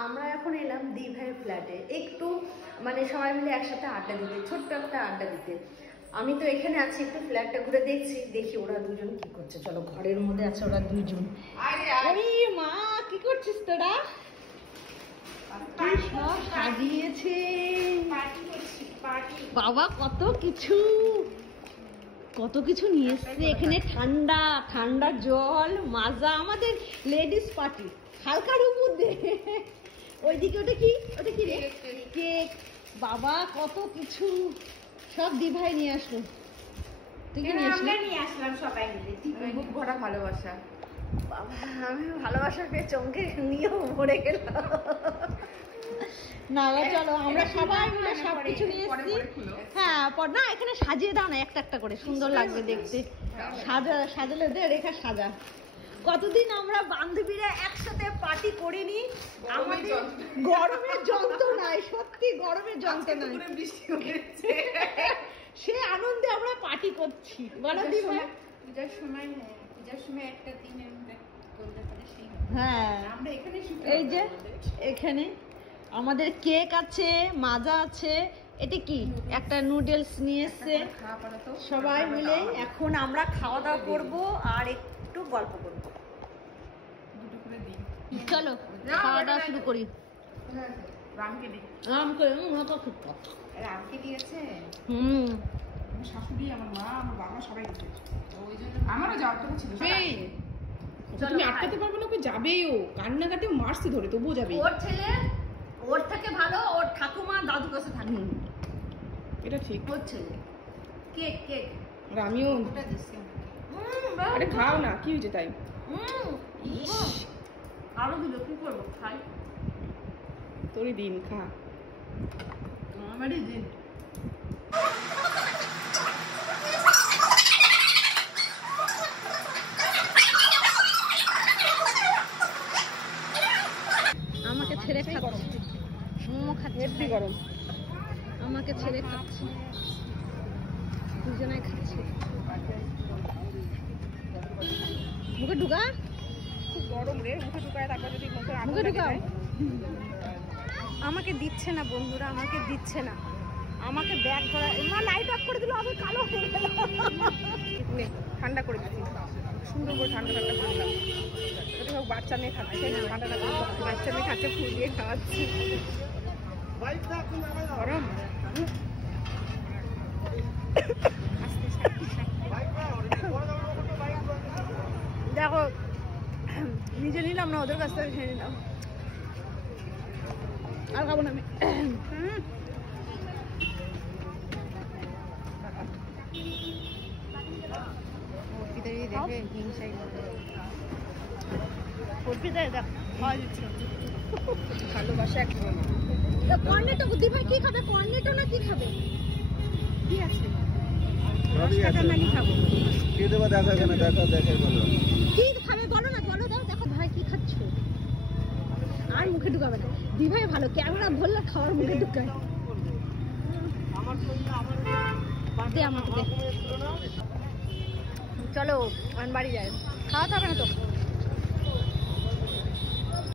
আমরা এখন এলাম দি ভাইয়ের ফ্ল্যাটে একটু মানে সবাই মিলে একসাথে আড্ডা দিতে, ছোট্ট একটা আড্ডা দিতে। আমি তো এখানে আছি, একটু ফ্ল্যাটটা ঘুরে দেখি ওরা দুজন কি করছে। চলো, ঘরের মধ্যে আছে ওরা দুজন। আরে মা, কি করছিস তোরা? সাজিয়েছে বাবা, কত কিছু নিয়ে এসছে এখানে। ঠান্ডা জল, মাজা, আমাদের লেডিস পার্টি হালকার উপর দে। ওইদিকে ওটা কি রে? কেক। বাবা, কত কিছু সব দি ভাই নিয়ে আসলো। তুই কি নিয়ে আসলাম সবাই মিলে। বুক ভরা ভালোবাসা। বাবা, আমি ভালোবাসা পেয়ে চমকে নিয়েও ভরে গেলাম। না চলো, আমরা সবাই মিলে সবকিছু নিয়ে এসেছি। হ্যাঁ, না এখানে সাজিয়ে দাও না, একটা করে, সুন্দর লাগবে দেখতে। সাজালে দে, রেখা সাজা। কতদিন আমরা বান্ধবীরা একসাথে পার্টি করিনি। আমাদের গরমের যন্ত্রণায়, সত্যি গরমের যন্ত্রণায় সে আনন্দে আমরা পার্টি করছি। বলো দি ভাই, পূজার সময় একটা দিন হ্যাঁ, এই যে এখানে আমাদের কেক আছে, মাজা আছে। এটা কি একটা নুডলস নিয়ে এসছে। সবাই মিলে এখন আমরা খাওয়া দাওয়া করবো আর একটু গল্প করবো। চলো খাওয়া দাওয়া শুরু করি। শাশুড়ি, আমার মা, আমার বাবা সবাই গেছে। আমারও যাওয়ার কথা ছিল। তুমি আটকাতে পারবে না, ওকে যাবেই। ও কান্নাকাটি মারছে ধরে, তবুও যাবে। ওর ছেলে ওর থেকে ভালো ওর ঠাকুমা দাদুর কাছে থাকে। এটা ঠিক। ওর ছেলে কেক আর আমিও আরে খাও না, কি হয়েছে তাই? আরো দিল, কি করবো, খাই। তোরই দিন, খা। আমারই দিন। আমাকে ছেড়ে খাচ্ছে, মোমো খাচ্ছে, গরম। আমাকে ছেড়ে খাচ্ছে, দুজনাই খাচ্ছে। মুখে ঢুকা, খুব গরম রে, মুখে ঢুকায়। তারপর যদি মুখে ঢুকাও। আমাকে দিচ্ছে না বন্ধুরা, আমাকে দিচ্ছে না। আমাকে ব্যাগ ধরা, মা লাইট অফ করে দিল, আমি কালো হয়ে গেলাম। ঠান্ডা করে দিচ্ছি, সুন্দর করে ঠান্ডা করে দিলাম। বাচ্চা মেয়ে খাচ্ছে, ঠান্ডা না করে বাচ্চা মেয়ে খাচ্ছে, ফুল দিয়ে খাওয়াচ্ছি। গরম। দেখো, নিজে নিলাম না, ওদের কাছ থেকে খেয়ে নিলাম। আর খাবো না আমি। ভালোবাসা একদম। কর্নেটো, বুদ্ধি ভাই কি খাবে? কর্নেটো না কি খাবে? কি আছে? কি দেবো দেখো, এখানে দেখো, দেখে বলো কি খাবে, বলো না, বলো। দাও, দেখো ভাই কি খাচ্ছ। আর মুখে ঢুকাবে না। দি ভাই ভালো, ক্যামেরা ধরলে খাওয়ার মুখে ঢুকায়। দে আমাকে দে। চলো বাড়ি যাই, খাওয়া খাবে না তো।